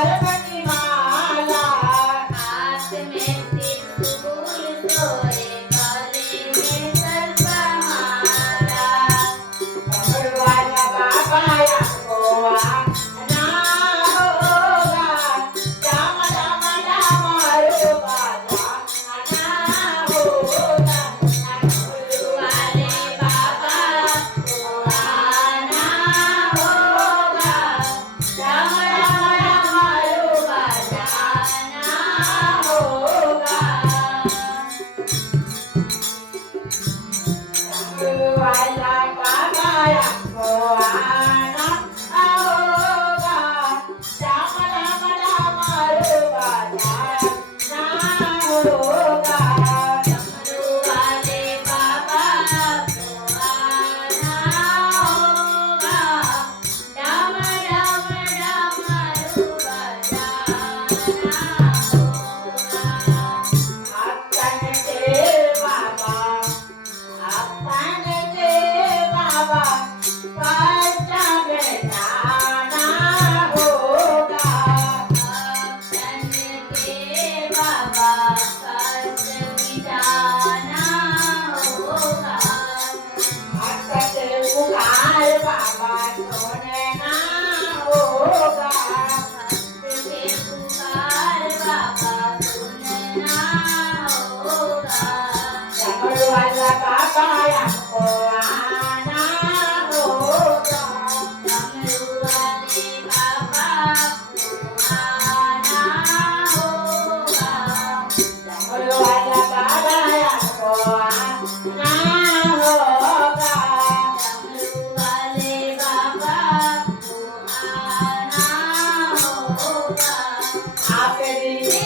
पार्वती माला हाथ में त्रिशूल सोए गले में सर्पमाला डमरू वाला बाबा हमको आना होगा राम राम राम रूपा जाना होगा डमरू वाले बाबा को आना होगा राम राम राम रूपा जाना होगा डमरू वाला बाबा हमको आना होगा राम राम राम रूपा जाना होगा डमरू वाले बाबा को आना होगा राम राम राम रूपा जाना होगा आपण ते बाबा कष्ट मिटाना होगा भक्तन के बाबा कष्ट मिटाना होगा भक्त पुकार बाबा सुनना होगा भक्त के पुकार बाबा सुनना होगा डमरू वाला बाबा हमको आना होगा डमरू वाले बाबा को आना होगा डमरू वाला बाबा हमको आना होगा डमरू वाले बाबा को आना होगा आप भी